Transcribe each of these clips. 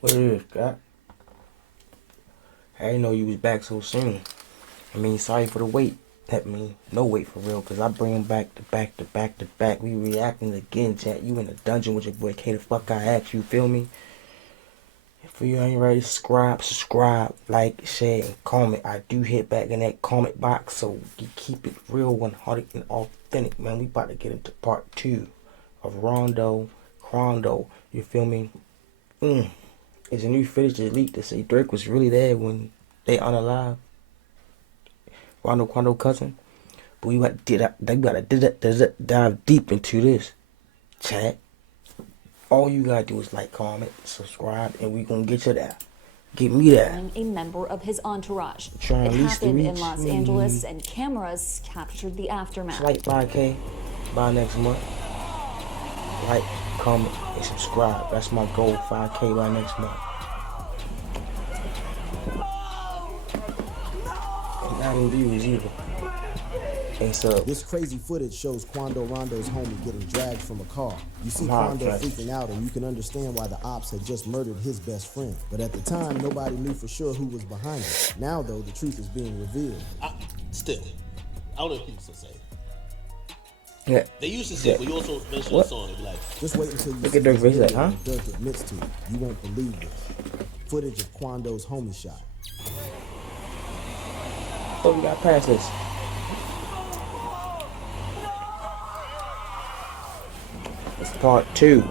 What it is, Scott? I didn't know you was back so soon. I mean, sorry for the wait. That mean no wait for real, cause I bring him back to back to back to back. We reacting again, chat. You in the dungeon with your boy K. The fuck I asked you, feel me? If you ain't ready, subscribe, like, share, and comment. I do hit back in that comment box, so you keep it real, 100 and authentic, man. We about to get into part 2 of Rondo, Quando. You feel me? It's a new footage that leaked to say Durk was really there when they unalive Quando cousin. But we gotta dive deep into this, chat. All you gotta do is like, comment, subscribe, and we gonna get you there. Get me there. A member of his entourage. Trying It at least to happened in reach Los Angeles, and cameras captured the aftermath. like 5K by next month. Like, comment, and subscribe. That's my goal. 5K by next month. And not in views either. And so this crazy footage shows Quando Rondo's homie getting dragged from a car. You see Quando freaking out, and you can understand why the ops had just murdered his best friend. But at the time, nobody knew for sure who was behind it. Now, though, the truth is being revealed. Still, I don't know what people still say. yeah. They used to say, but you also mentioned the song. It'd be like, just wait until you look see at Durk this face video like, huh? Durk admits to it. You won't believe this. Footage of Quando's homie shot. Oh, we got past this. It's part 2.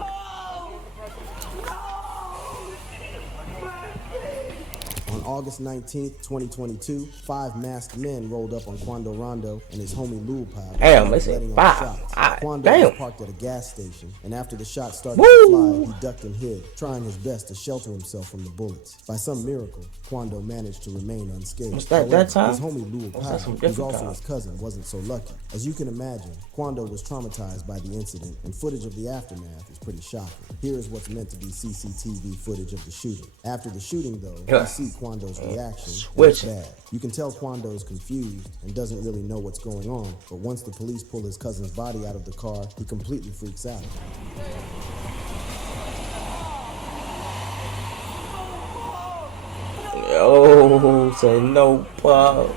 On August 19th, 2022, 5 masked men rolled up on Quando Rondo and his homie Lul Pab. Damn, they said 5. Quando Damn. was parked at a gas station, and after the shot started to fly, he ducked and hid, trying his best to shelter himself from the bullets. By some miracle, Quando managed to remain unscathed. Was that that time? His homie Lul Pab, some who's different also time? his cousin, wasn't so lucky. As you can imagine, Quando was traumatized by the incident, and footage of the aftermath is pretty shocking. Here is what's meant to be CCTV footage of the shooting. After the shooting, though, you see Quando's reaction. It's bad. You can tell Quando's confused and doesn't really know what's going on, but once the police pull his cousin's body out of the car, he completely freaks out. Yo, say no pop.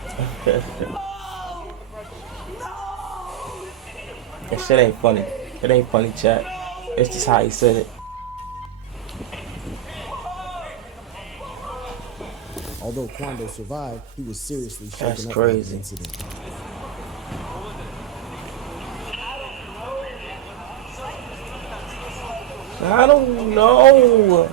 That shit ain't funny. It ain't funny, chat. It's just how he said it. Although Quando survived, he was seriously That's shaken up by the crazy. incident. I don't know.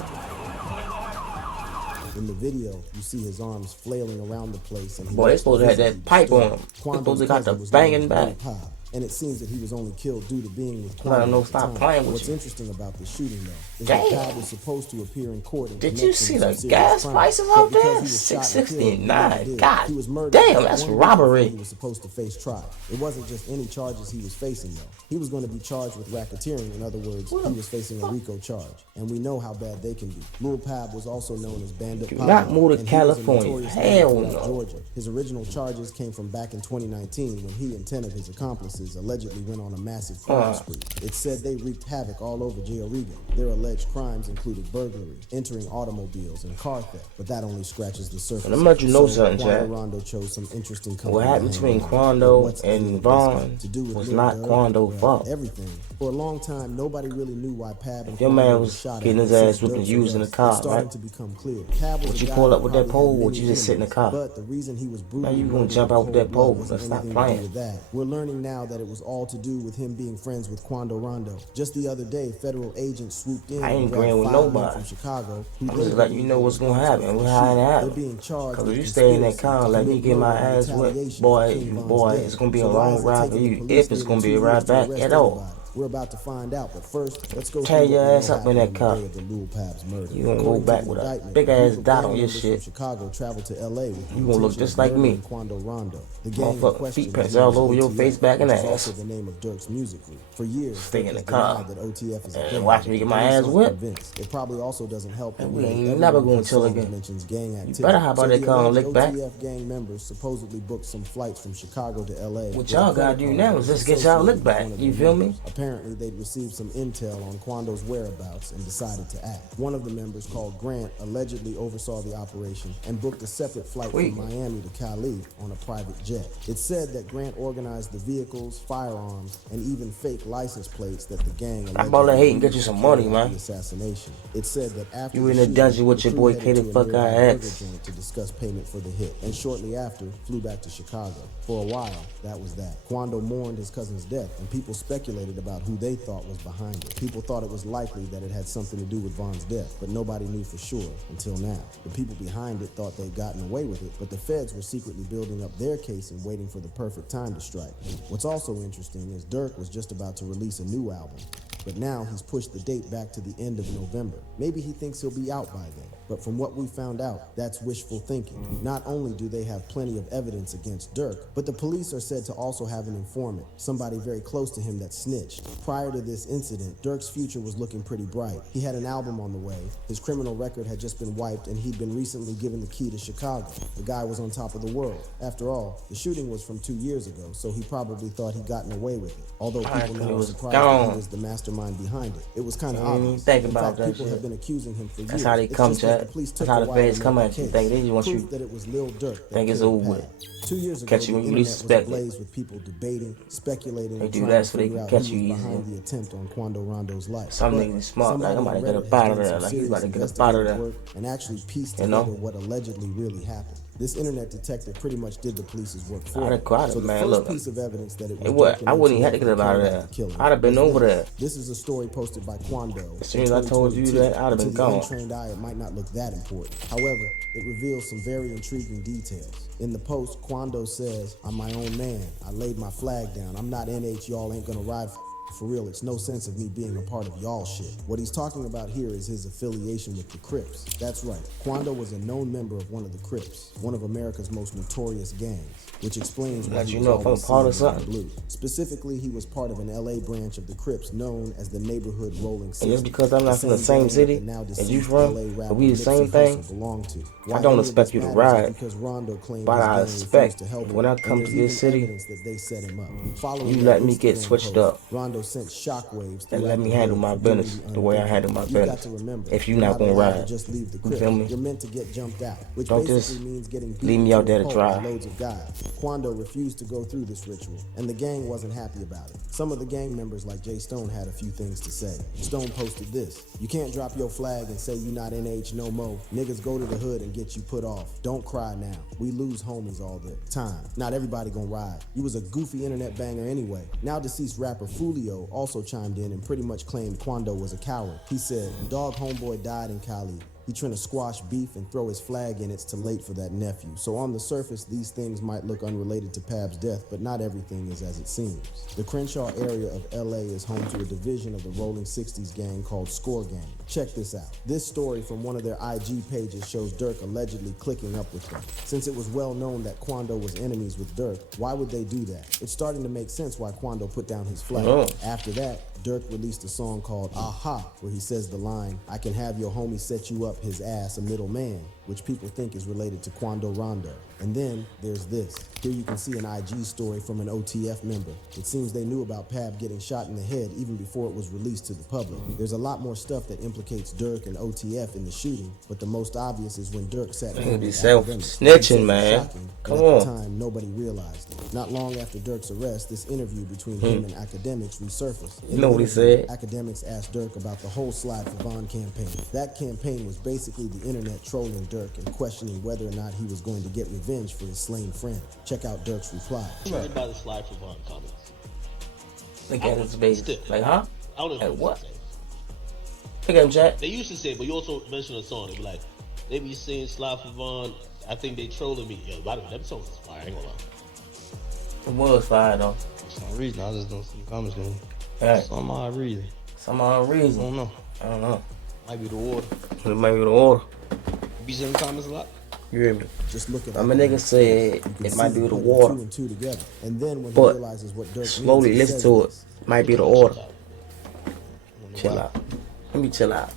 In the video, you see his arms flailing around the place, and he Boy, they looks supposed to have that visibly pipe on disturbed. him. They Quando's supposed to got the cousin was banging named back. Lul Pab, and it seems that he was only killed due to being with Let Quando him know at the stop time. playing with What's you. interesting about the shooting, though, is Damn. that Pab was supposed to appear in court in Did you connection see with the some gas serious crime. prices But out because there? he was shot and killed, he never $6.69. did. God He was murdered damn, just that's 1 week before robbery. He was supposed to face trial. It wasn't just any charges he was facing, though. He was going to be charged with racketeering. In other words, he was facing a RICO charge, and we know how bad they can be. Lul Pab was also known as Bandit Do Pablo, not move to and he was a California. notorious Hell gangster no. out of Georgia. His original charges came from back in 2019 when he and 10 of his accomplices allegedly went on a massive crime spree. It said they wreaked havoc all over Georgia. Their alleged crimes included burglary, entering automobiles, and car theft, but that only scratches the surface. Let me let you know something, Quando Jack. Rondo chose some interesting company What happened to between hang around. Quando What's and really Vaughn to do with was Little not Durk? Quando's Well, fault. everything. For a long time, nobody really knew why Pab and Your Quando man were was shot getting at, his but ass since whipped and Durk's used in the arrest, car, it's starting right? to become clear. Pab was What a you guy pull who up with that probably pole? had Would many you just sit in the enemies, car? But the reason he was brutally Now you gonna murdered jump in out with that cold pole. blood Let's wasn't stop anything to playing. do with that. We're learning now that it was all to do with him being friends with Quando Rondo. Just the other day, federal agents swooped in I ain't and grabbed agreeing with 5 men nobody. from Chicago who I'm they just letting you believe know were what's gonna responsible happen. for We're the hiding shooting. out. They're being charged Cause with if you stay in that conspiracy car, to let me commit get my murder and ass whipped, retaliation boy. for King Von's Boy, death. it's gonna be a So why long is it ride for taking the you. police If it's nearly gonna be 2 a years ride to back arrest at all. everybody? We're about to find out, but first, let's go Tear through your what we ass know up in happened that on the car. day of the Lul Pab's murder. You gonna go According to back the with a indictment, big a ass group of dot gang on your members from shit. Chicago traveled to L.A. with the You gonna look intention just of like me. murdering Quando Rondo. The gang in Motherfucking question feet is prints known all as over your OTF, face, back, and which is ass. also the name of Durk's music group. For years, Stay Durk in the has car denied that OTF is a and gang, watch but me the get my police ass aren't whipped. convinced. It probably also doesn't help that And we nearly ain't every never one of gonna his chill songs again. mentions gang activity. better hop out So that the car and alleged lick back. OTF gang members supposedly booked some flights from Chicago to L.A. What with y'all a credit gotta do card now that is was just get y'all associated lick with back. one of You their feel me? members. Apparently, Apparently, they'd received some intel on Quando's whereabouts and decided to act. One of the members, called Grant, allegedly oversaw the operation and booked a separate flight from Miami to Cali on a private jet. It's said that Grant organized the vehicles, firearms, and even fake license plates that the gang allegedly hate and get you some money, man. The assassination. It's said that after you in the dungeon with your boy K the fuck X to discuss payment for the hit, and shortly after flew back to Chicago. For a while, that was that. Quando mourned his cousin's death, and people speculated about who they thought was behind it. People thought it was likely that it had something to do with Von's death, but nobody knew for sure until now. The people behind it thought they'd gotten away with it, but the feds were secretly building up their case and waiting for the perfect time to strike. What's also interesting is Durk was just about to release a new album, but now he's pushed the date back to the end of November. Maybe he thinks he'll be out by then. But from what we found out, that's wishful thinking. Not only do they have plenty of evidence against Durk, but the police are said to also have an informant, somebody very close to him that snitched. Prior to this incident, Durk's future was looking pretty bright. He had an album on the way, his criminal record had just been wiped, and he'd been recently given the key to Chicago. The guy was on top of the world. After all, the shooting was from 2 years ago, so he probably thought he'd gotten away with it. Although people now are surprised that he was the mastermind behind it. It was kind of obvious. Think about that people shit. have been accusing him for years. That's how they come, Chad. That's how the feds come at you. Think they just want you. That it was Lil Durk Think it's over with. 2 years ago, Catch you when you least expect it. With people debating, speculating, they do that so they can catch you easy. Behind the attempt on Quando Rondo's life. Some niggas smart, like I'm about to get up out of there. Like he's about to get up out of there. And actually piece together what allegedly really happened. This internet detective pretty much did the police's work for him. So the first piece of evidence that it was I wouldn't even have to get up out of there. I'd have been over there. This is a story posted by Quando. As soon as I told you that, I'd have been gone. To the untrained eye, it might not look that important. However, it reveals some very intriguing details. In the post, Quando says, "I'm my own man. I laid my flag down. I'm not NH. Y'all ain't gonna ride for real. It's no sense of me being a part of y'all shit." What he's talking about here is his affiliation with the Crips. That's right. Quando was a known member of one of the Crips, one of America's most notorious gangs, which explains why he was always part of seen in something. blue. Specifically, he was part of an LA branch of the Crips known as the Neighborhood Rolling Sixties. And just because I'm not from the same city as you from, but we the same thing, I don't expect you to ride. But I expect when I come to this city, you let me get switched up. Sent shockwaves and let me handle my business the way I handle my business. If you're not gonna ride, just leave the you feel me? You're meant to get jumped out, which don't basically just means getting leave me out there to dry. Loads of guys. Quando refused to go through this ritual, and the gang wasn't happy about it. Some of the gang members, like Jay Stone, had a few things to say. Stone posted this: "You can't drop your flag and say you not NH no more. Niggas go to the hood and get you put off. Don't cry now. We lose homies all the time. Not everybody gonna ride. You was a goofy internet banger anyway." Now deceased rapper Fulio also chimed in and pretty much claimed Quando was a coward. He said, "Dog homeboy died in Cali. He trying to squash beef and throw his flag in. It's too late for that nephew." So on the surface, these things might look unrelated to Pab's death, but not everything is as it seems. The Crenshaw area of LA is home to a division of the Rolling 60s gang called Score Gang. Check this out. This story from one of their IG pages shows Durk allegedly clicking up with them. Since it was well known that Quando was enemies with Durk, why would they do that? It's starting to make sense why Quando put down his flag. After that, Durk released a song called Aha, where he says the line, "I can have your homie set you up his ass, a middleman," which people think is related to Quando Rondo. And then there's this. Here you can see an IG story from an OTF member. It seems they knew about Pab getting shot in the head even before it was released to the public. There's a lot more stuff that implicates Durk and OTF in the shooting, but the most obvious is when Durk sat down with snitching, man. Come on. At the time, nobody realized it. Not long after Durk's arrest, this interview between him and academics resurfaced. You know what he said? Academics asked Durk about the whole Slide for Von campaign. That campaign was basically the internet trolling Durk and questioning whether or not he was going to get revenge for his slain friend. Check out Durk's reply. Triggered by the Slide for Von comments. Look at his face. Like, huh? I don't know like what? Look at him, chat. They used to say, but you also mentioned a song. They be like, they be saying Slide for Von. I think they trolling me. Yo, by the way, that song is fire. I ain't gonna lie. It was fire though. For some reason, I just don't see the comments going. Right. Some odd reason. Some odd reason. I don't know. Might be the water. It might be the water. You be seeing the comments a lot? You hear me? Just look at I'm a nigga said it might be the water. Two and two together. And then when but he realizes what Durk slowly means, listen to it. Might be the order. Chill out. Let me chill out.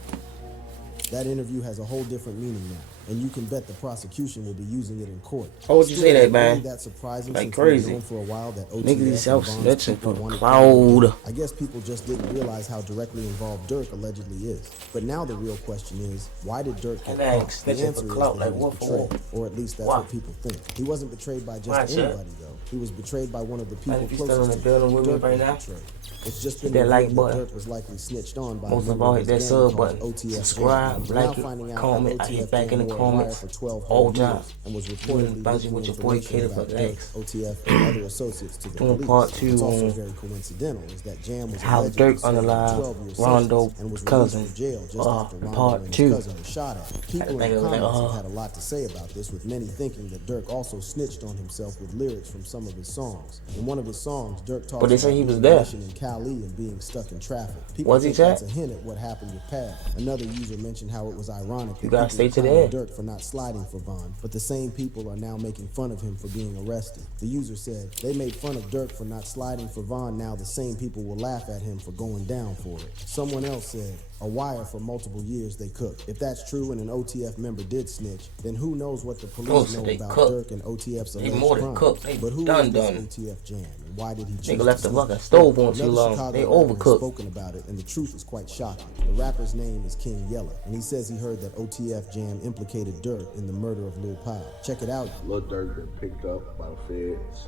That interview has a whole different meaning now. and you can bet the prosecution will be using it in court. Why would you say that, man? Really that surprising Like since crazy. we've known for a while that OTF Niggas and self-snitching Von's people for wanted cloud. Quando. I guess people just didn't realize how directly involved Durk allegedly is. But now the real question is, why did Durk get And caught? snitching The answer for is clout, that like he what was for? betrayed, or at least that's Why? what people think. He wasn't betrayed by just Watch it. anybody, though. He was betrayed by one of the people Man, if you still in closest the to him. building with me Durk right was now, betrayed. It's just hit been that like revealed button. that Durk was likely snitched on by Most a of member all, of hit his that gang sub called button. OTF. Subscribe, We're now like it, finding out comment. that I hit OTF back in the gang wore a wire comments for 12 all whole time. years and was You reportedly bouncing leaking with your boy information Kader for about Durk, X. OTF, and other associates to the Doing police. part 2 What's also on very coincidental is that Jam was how allegedly Durk serving a unalive 12-year Rondo sentence and was released cousin. from jail just after Rondo Part and 2. his cousin were shot at. People think in it the was like, comments have had a lot to say about this, with many thinking that Durk also snitched on himself with lyrics from some of his songs. In one of his songs, Durk talks But they about say he was being there. mission in Cali and being stuck in traffic. People Was he, think Chad? that's a hint at what happened with Pad. Another user mentioned how it was ironic that You gotta people stay were to the clowning end. Durk for not sliding for Von, but the same people are now making fun of him for being arrested. The user said, they made fun of Durk for not sliding for Von, now the same people will laugh at him for going down for it. Someone else said, a wire for multiple years they cooked. If that's true and an OTF member did snitch, then who knows what the police know they about cooked. Durk and OTF's They alleged more than crimes. cooked. They But who done is this done. OTF Jam, and why did he choose Nigga left to the snitch? fucking stove on too Another long. Chicago They rapper has overcooked. spoken about it, and the truth is quite shocking. The rapper's name is King Yella, and he says he heard that OTF Jam implicated Durk in the murder of Lil Pyle. Check it out. Lil Durk been picked up by the feds.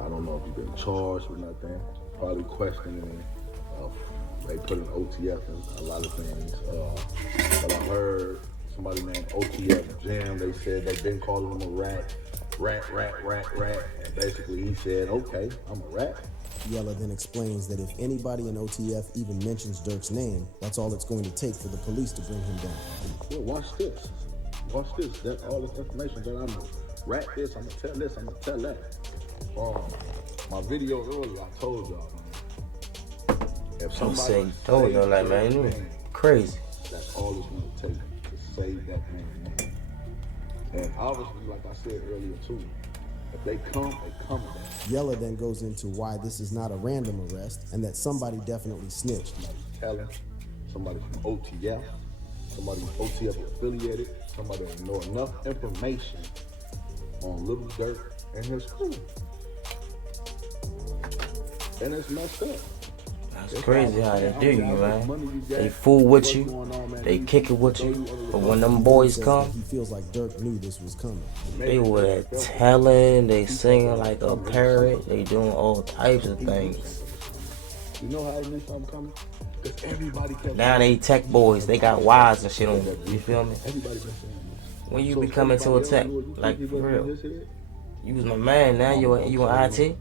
I don't know if he's been charged with nothing. Probably questioning. They put an OTF in a lot of things. But I heard somebody named OTF Jam. They said they've been calling him a rat. And basically he said, okay, I'm a rat. Yella then explains that if anybody in OTF even mentions Durk's name, that's all it's going to take for the police to bring him down. Well, watch this. Watch this. That's all this information that I'm gonna rat this, I'm gonna tell this, I'm gonna tell that. My video earlier, I told y'all, man. If I'm somebody saying, told y'all like, man, you crazy. that's all it's gonna take to save that man. And obviously, like I said earlier too, if they come back. Yella then goes into why this is not a random arrest and that somebody definitely snitched. Telling somebody from OTF, somebody OTF affiliated, somebody that know enough information on Lil Durk and his crew. And it's messed up. It's crazy how they do you, man. They fool with you, they kick it with you, but when them boys come, He feels like Durk knew this was coming. they with that telling, they singing like a parrot, they doing all types of things. You know how I knew something coming? Because everybody kept Now they tech boys, they got wires and shit on them, you feel me? everybody been saying this. When you So be coming to everybody a tech, else knew it, you like think for he wasn't in real. his head? You was my man, now you in IT?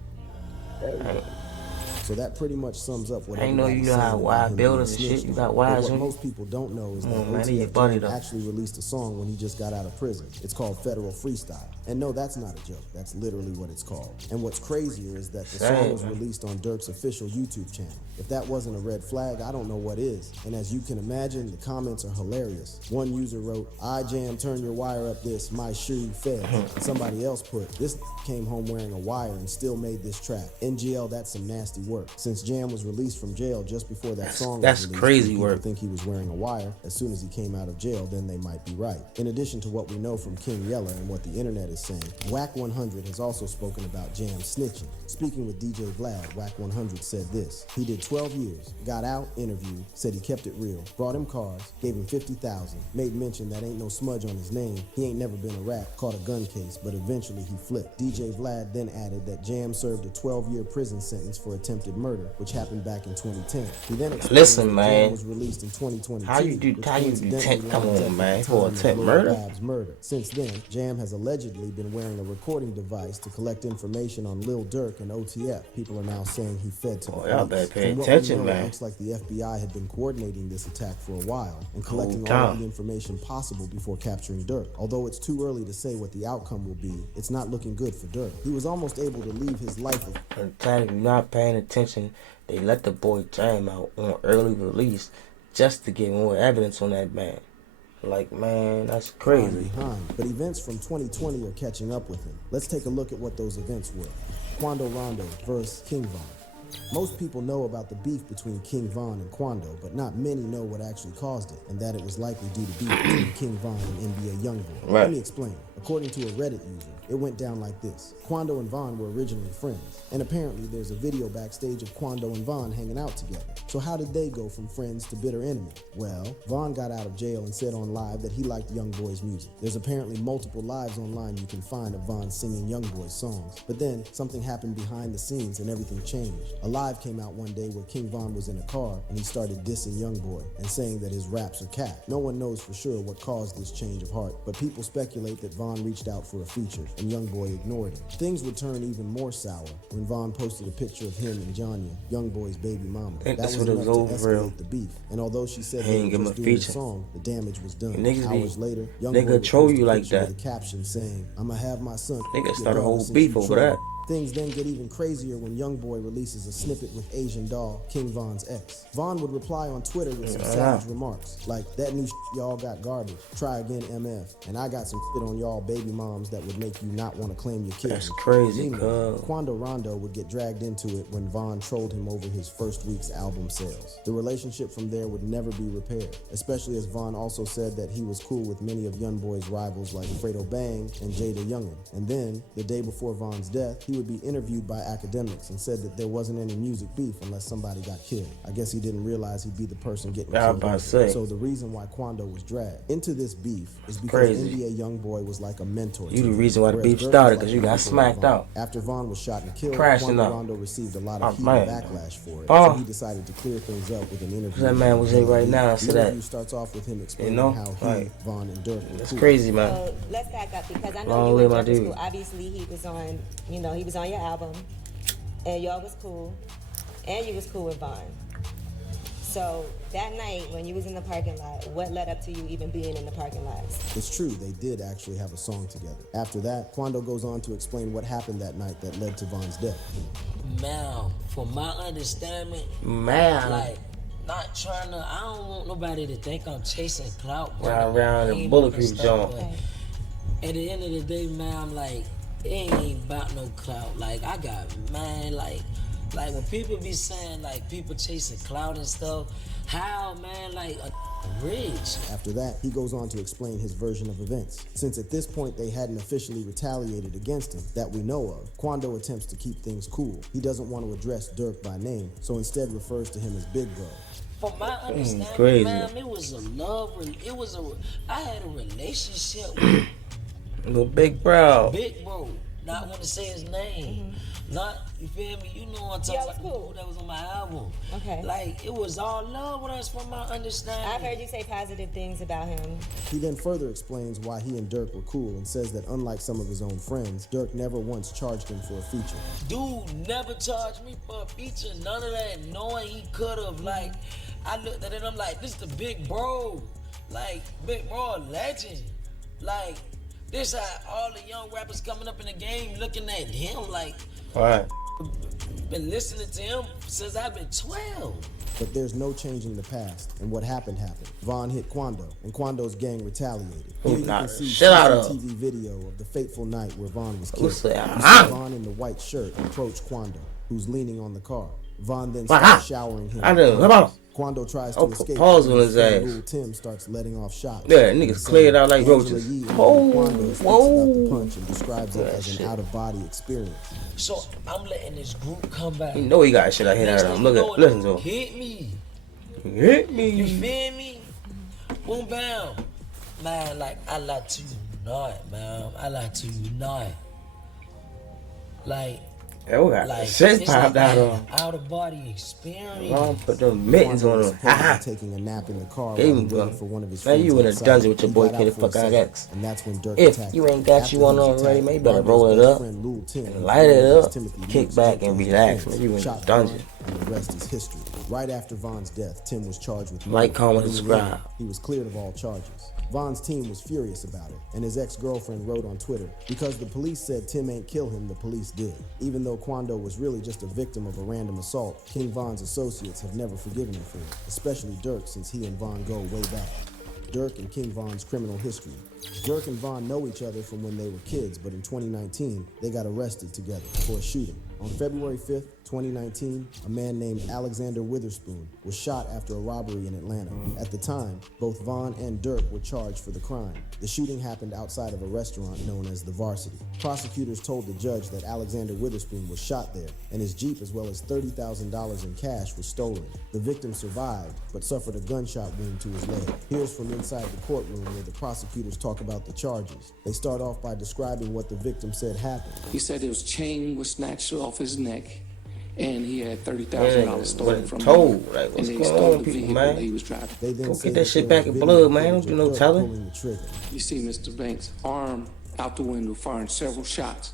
So that pretty much sums up what I ain't know you know how wide buildings and shit, you got wires What on you. most people don't know is that Come on, man, they your OTF buddy, Jam though. actually released a song when he just got out of prison. It's called Federal Freestyle. And no, that's not a joke. That's literally what it's called. And what's crazier is that the song was released on Durk's official YouTube channel. If that wasn't a red flag, I don't know what is. And as you can imagine, the comments are hilarious. One user wrote, I Jam, turn your wire up this, my shoe fed. Somebody else put, this came home wearing a wire and still made this track. NGL, that's some nasty work. Since Jam was released from jail just before that song That's was released, crazy people work. think he was wearing a wire. As soon as he came out of jail, then they might be right. In addition to what we know from King Yella and what the internet is saying, Whack 100 has also spoken about Jam snitching. Speaking with DJ Vlad, Whack 100 said this: he did 12 years, got out, interviewed, said he kept it real, brought him cars, gave him 50,000, made mention that ain't no smudge on his name, he ain't never been a rat, caught a gun case, but eventually he flipped. DJ Vlad then added that Jam served a 12-year prison sentence for attempted murder, which happened back in 2010. He then explained Listen, that man. Jam was released in 2022. How you do which coincidentally coincidentally come lines on, up with man, the for time of attempt Lil murder? Bab's murder. Since then, Jam has allegedly been wearing a recording device to collect information on Lil Durk and OTF. People are now saying he fed to the Oh, y'all police. better pay From what we attention, know, man. It looks like the FBI had been coordinating this attack for a while and collecting all time. of the information possible before capturing Durk. Although it's too early to say what the outcome will be, it's not looking good for Durk. He was almost able to leave his life of By the time you're not paying attention, they let the boy Jam out on early release just to get more evidence on that man. Like, man, that's crazy. behind, but events from 2020 are catching up with him. Let's take a look at what those events were. Quando Rondo versus King Von. Most people know about the beef between King Von and Quando, but not many know what actually caused it, and that it was likely due to beef between King Von and NBA Youngboy. Right. Let me explain. According to a Reddit user, it went down like this. Quando and Von were originally friends, and apparently there's a video backstage of Quando and Von hanging out together. So how did they go from friends to bitter enemies? Well, Von got out of jail and said on live that he liked Youngboy's music. There's apparently multiple lives online you can find of Von singing Youngboy's songs. But then something happened behind the scenes and everything changed. A live came out one day where King Von was in a car and he started dissing Youngboy and saying that his raps are cat. No one knows for sure what caused this change of heart, but people speculate that Von reached out for a feature and Youngboy ignored him. Things would turn even more sour when Von posted a picture of him and Jonya, Youngboy's baby mama. think That that's was what it was enough over to for real. escalate the beef, and although she said He they ain't were give him just a doing the feature. song, the damage was done. Niggas be- Hours later, nigga Youngboy troll posted you a like picture that. with a caption saying, "I'ma have my son." Nigga start a whole regardless since beef you over trolled." that. Things then get even crazier when Youngboy releases a snippet with Asian doll, King Von's ex. Von would reply on Twitter with some savage remarks, like, "That new y'all got garbage. Try again, MF. And I got some shit on y'all baby moms that would make you not want to claim your kids." That's crazy, Meanwhile, cuz. Quando Rondo would get dragged into it when Von trolled him over his first week's album sales. The relationship from there would never be repaired, especially as Von also said that he was cool with many of Youngboy's rivals like Fredo Bang and Jada Youngin. And then, the day before Von's death, he would be interviewed by academics and said that there wasn't any music beef unless somebody got killed. I guess he didn't realize he'd be the person getting I was killed. about to say. So the reason why Quando was dragged into this beef is because Crazy. NBA Youngboy was like a mentor You to the him, reason why the whereas beef Durk started, was 'cause like you a got mentor to smacked Von. out. After Von was shot and killed, Crashing Quando up. Rondo received a lot Oh, of heat man. and backlash for it, Oh. so he decided to clear things up with an interview. That man was here right now, The so that- interview starts off with him explaining know, how he, like, Von, and Durk were That's cool. crazy, man. So let's back up because I know Long you live and my Durk was dude. cool. Obviously, he was on, he was on your album, and y'all was cool, and you was cool with Von. So that night when you was in the parking lot, what led up to you even being in the parking lot? It's true, they did actually have a song together. After that, Quando goes on to explain what happened that night that led to Von's death. Now, from my understanding, Man. like, not trying to, I don't want nobody to think I'm chasing clout. bro. Round, round, and Ain't bulletproof nothing stuff, joint. but At the end of the day, man, I'm like, it ain't about no clout. Like, I got, man, like when people be saying, like, people chasing clout and stuff, how, man, like, rich. After that, he goes on to explain his version of events. Since at this point they hadn't officially retaliated against him, that we know of, Quando attempts to keep things cool. He doesn't want to address Durk by name, so instead refers to him as Big Bro. From my understanding, crazy. man, it was a love, I had a relationship with Little big bro. Big Bro. Not want to say his name. Not, you feel me? You know what I'm talking Yeah, it about, was the cool. dude that was on my album. Okay. Like, it was all love with us from my understanding. I've heard you say positive things about him. He then further explains why he and Durk were cool and says that unlike some of his own friends, Durk never once charged him for a feature. Dude never charged me for a feature, none of that, knowing he could have. Like, I looked at it, I'm like, this the Big Bro. Like, Big Bro, a legend. Like, this how all the young rappers coming up in the game looking at him like, Alright. been listening to him since I've been 12. But there's no changing the past, and what happened happened. Von hit Quando, and Quando's gang retaliated. Here you knocked can the see shit out of CCTV video of the fateful night where Von was What's killed. that? You see Von in the white shirt approach Quando, who's leaning on the car. Von then starts showering him. I know. Come on. Quando tries to Oh, escape. pause on and his friend ass. Lil Tim starts letting off shots. Yeah, niggas cleared out like Angela roaches. Yee and Whoa, Quando speaks whoa. about the punch and describes it as shit. an out-of-body experience. So I'm letting this group come back. You know he got shit out here. Next At thing him. you Look know at, it, listen to him. hit me. Hit You me. feel me? Boom, bam. Man, like, I like to unite, man. I like to unite. Like, Yeah, we got like shit it's popped like out an on him. out-of-body experience. Long put them mittens Quando on was him. reportedly taking a nap in the car Gave while him he waited one. for one of his Man, friends you in a outside. dungeon with your He boy got Kid out for a fuck out second, X. and that's when Durk If attacked you him. ain't got After you he on was already, attacked, man, you better Quando's roll it best up friend, Lil Tim, and light it who was up. Timothy Kick Lee's back and victim, relax, man. You in shot the dungeon. Von, and the rest is history. Right after Von's death, Tim was charged with Like, murder. comment, But in the subscribe. end, he was cleared of all charges. Von's team was furious about it, and his ex-girlfriend wrote on Twitter, "Because the police said Tim ain't kill him, the police did." Even though Quando was really just a victim of a random assault, King Von's associates have never forgiven him for it, especially Durk since he and Von go way back. Durk and King Von's criminal history, Durk and Von know each other from when they were kids, but in 2019, they got arrested together for a shooting. On February 5th, 2019, a man named Alexander Witherspoon was shot after a robbery in Atlanta. At the time, both Von and Durk were charged for the crime. The shooting happened outside of a restaurant known as the Varsity. Prosecutors told the judge that Alexander Witherspoon was shot there, and his Jeep as well as $30,000 in cash was stolen. The victim survived, but suffered a gunshot wound to his leg. Here's from inside the courtroom where the prosecutors talk about the charges. They start off by describing what the victim said happened. He said his chain was snatched off his neck, and he had $30,000 stolen from him. Like, what's and they going stole on, the people, vehicle man? that he was driving. They then Go say get that shit there back was in video blood, man. Don't footage do of no Durk telling. pulling the trigger. You see Mr. Banks' arm out the window firing several shots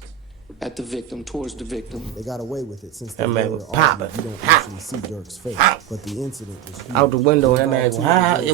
at the victim, towards the victim. They got away with it since That they man were was arguing. popping. You don't actually see Dirk's face, but the incident was huge. Out the window, that man Involved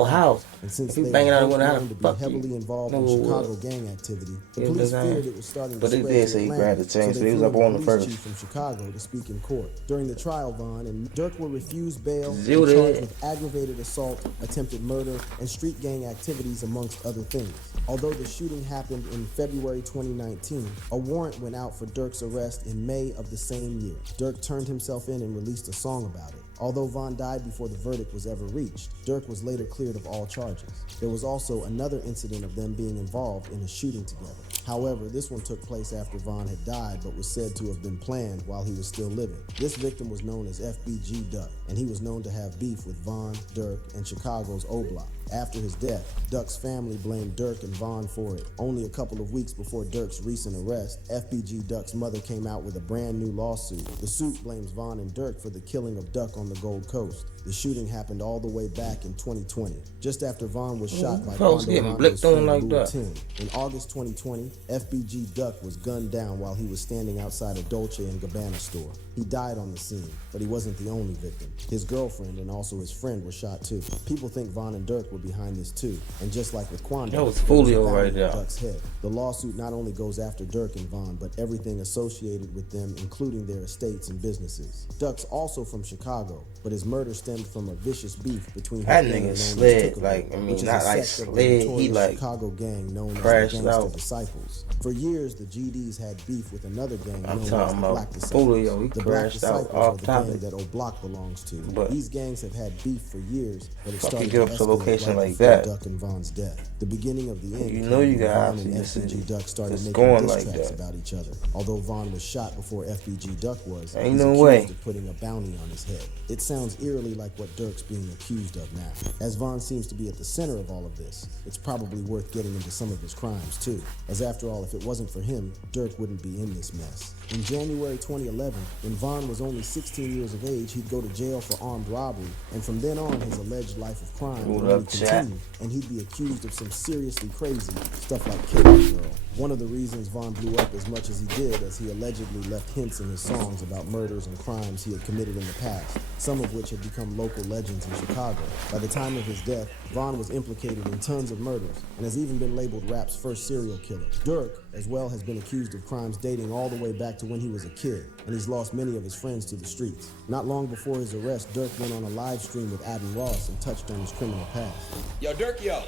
was how? And since If you they banging out were the window, how known the to be fuck heavily you? involved in No, Chicago gang activity, the Yeah, police but feared it was starting to but they spread did to say he Atlanta, grabbed the chain, so they he was flew up in on the the police first. chief from Chicago to speak in court. During the trial, Von and Durk were refused bail and Zero charged there. with aggravated assault, attempted murder, and street gang activities, amongst other things. Although the shooting happened in February 2019, a warrant went out for Durk's arrest in May of the same year. Durk turned himself in and released a song about it. Although Von died before the verdict was ever reached, Durk was later cleared of all charges. There was also another incident of them being involved in a shooting together. However, this one took place after Von had died, but was said to have been planned while he was still living. This victim was known as FBG Duck, and he was known to have beef with Von, Durk, and Chicago's O-Block. After his death, Duck's family blamed Durk and Von for it. Only a couple of weeks before Durk's recent arrest, FBG Duck's mother came out with a brand new lawsuit. The suit blames Von and Durk for the killing of Duck on the Gold Coast. The shooting happened all the way back in 2020, just after Von was shot by folks Quando getting Rondo's blicked on friend like Lou that. Tin. In August 2020, FBG Duck was gunned down while he was standing outside a Dolce & Gabbana store. He died on the scene, but he wasn't the only victim. His girlfriend and also his friend were shot too. People think Von and Durk were behind this too, and just like with Quando, That was there a Folio bounty right on there. Duck's head. The lawsuit not only goes after Durk and Von, but everything associated with them, including their estates and businesses. Duck's also from Chicago, but his murder stemmed from a vicious beef between his That gang nigga known as slid, Tookerville, like, I mean, which is not a like sect of the slid, he, notorious like, Chicago gang known as the crashed Gangsta out. Disciples. For years, the GDs had beef with another gang I'm known as talking the about Black Disciples. Folio, he The Black crashed out Disciples off are the topic. gang that O-Block belongs to. But These gangs have had beef for years, but it fuck started you to get up to a escalate location right like before that. Duck and Von's death. The beginning of the end. You know you came when got Von and options. FBG Duck started It's making going diss like tracks that. about each other. Although Von was shot before FBG Duck was, Ain't he's no accused way. of putting a bounty on his head. It sounds eerily like what Durk's being accused of now. As Von seems to be at the center of all of this, it's probably worth getting into some of his crimes too. As after all, if it wasn't for him, Durk wouldn't be in this mess. In January 2011, when Von was only 16 years of age, he'd go to jail for armed robbery, and from then on, his alleged life of crime would Hold only up, chat. continue, and he'd be accused of some seriously crazy stuff like killing a girl. One of the reasons Von blew up as much as he did, as he allegedly left hints in his songs about murders and crimes he had committed in the past, some of which had become local legends in Chicago. By the time of his death, Von was implicated in tons of murders and has even been labeled rap's first serial killer. Durk, as well, has been accused of crimes dating all the way back to when he was a kid, and he's lost many of his friends to the streets. Not long before his arrest, Durk went on a live stream with Adin Ross and touched on his criminal past. Yo, Durk, yo.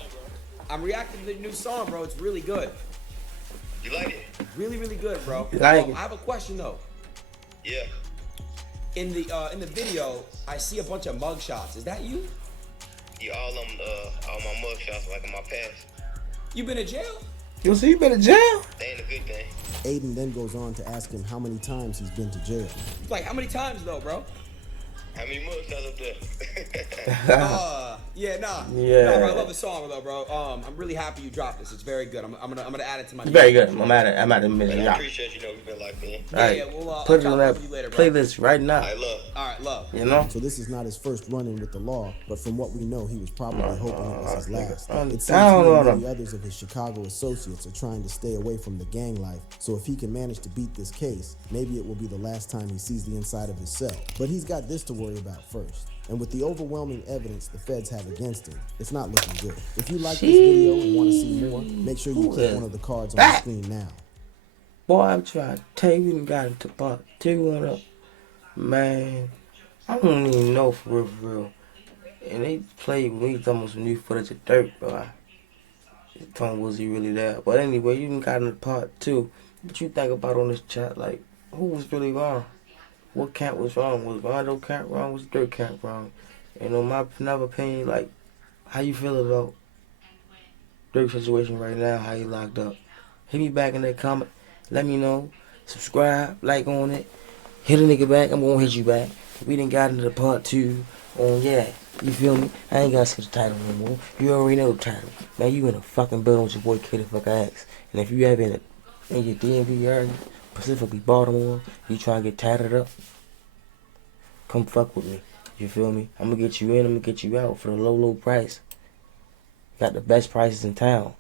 I'm reacting to the new song, bro. It's really good. You like it? Really, really good, bro. You like it? I have a question though. Yeah. In the video, I see a bunch of mug shots. Is that you? Yeah, all my mug shots like in my past. You been in jail? You see, you been in jail? They ain't a good thing. Aiden then goes on to ask him how many times he's been to jail. Like, how many times though, bro? How many mug shots up there? Yeah, nah. Yeah. Nah, bro, I love the song though, bro. I'm really happy you dropped this. It's very good. I'm gonna add it to my. Very good. I'm at the minute. I Yeah. appreciate we've been locked in. All right. Yeah, we'll Put it I'll on chop that with you later, bro. playlist right now. I love. All right, love. You know? So this is not his first run-in with the law, but from what we know, he was probably hoping it was his last. I'm It seems down he on and him. many others of his Chicago associates are trying to stay away from the gang life, so if he can manage to beat this case, maybe it will be the last time he sees the inside of his cell. But he's got this to worry about first. And with the overwhelming evidence the feds have against him, it's not looking good. If you like this video and want to see more, make sure you click one of the cards on the screen now. Boy, I'm trying to tell you, we done got into part 2 up. Man, I don't even know for real. And they played with me almost new footage of Durk, boy. Tom, was he really there? But anyway, you got in the part two. What you think about on this chat? Like, who was really wrong? What camp was wrong? Was Rondo camp wrong? Was Durk camp wrong? And on my opinion, like, how you feel about Durk's situation right now? How he locked up? Hit me back in that comment. Let me know. Subscribe, like on it. Hit a nigga back. I'm gonna hit you back. We done got into the part two on you feel me? I ain't gotta say the title no more. You already know the title. Man, you in a fucking building with your boy K the fuck X. And if you ever in your DMV area, specifically Baltimore, you try to get tatted up, come fuck with me. You feel me? I'm gonna get you in, I'm gonna get you out for the low price. Got the best prices in town.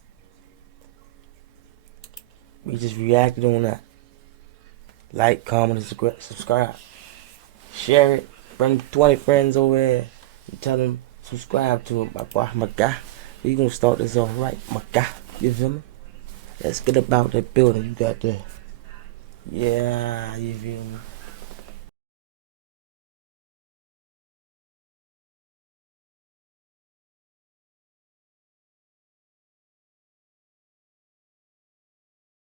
We just reacted on that. Like, comment, and subscribe. Share it. Bring 20 friends over there. And tell them subscribe to it. My guy. We gonna start this off right. My guy. You feel me? Let's get about that building you got there. Yeah, you feel me?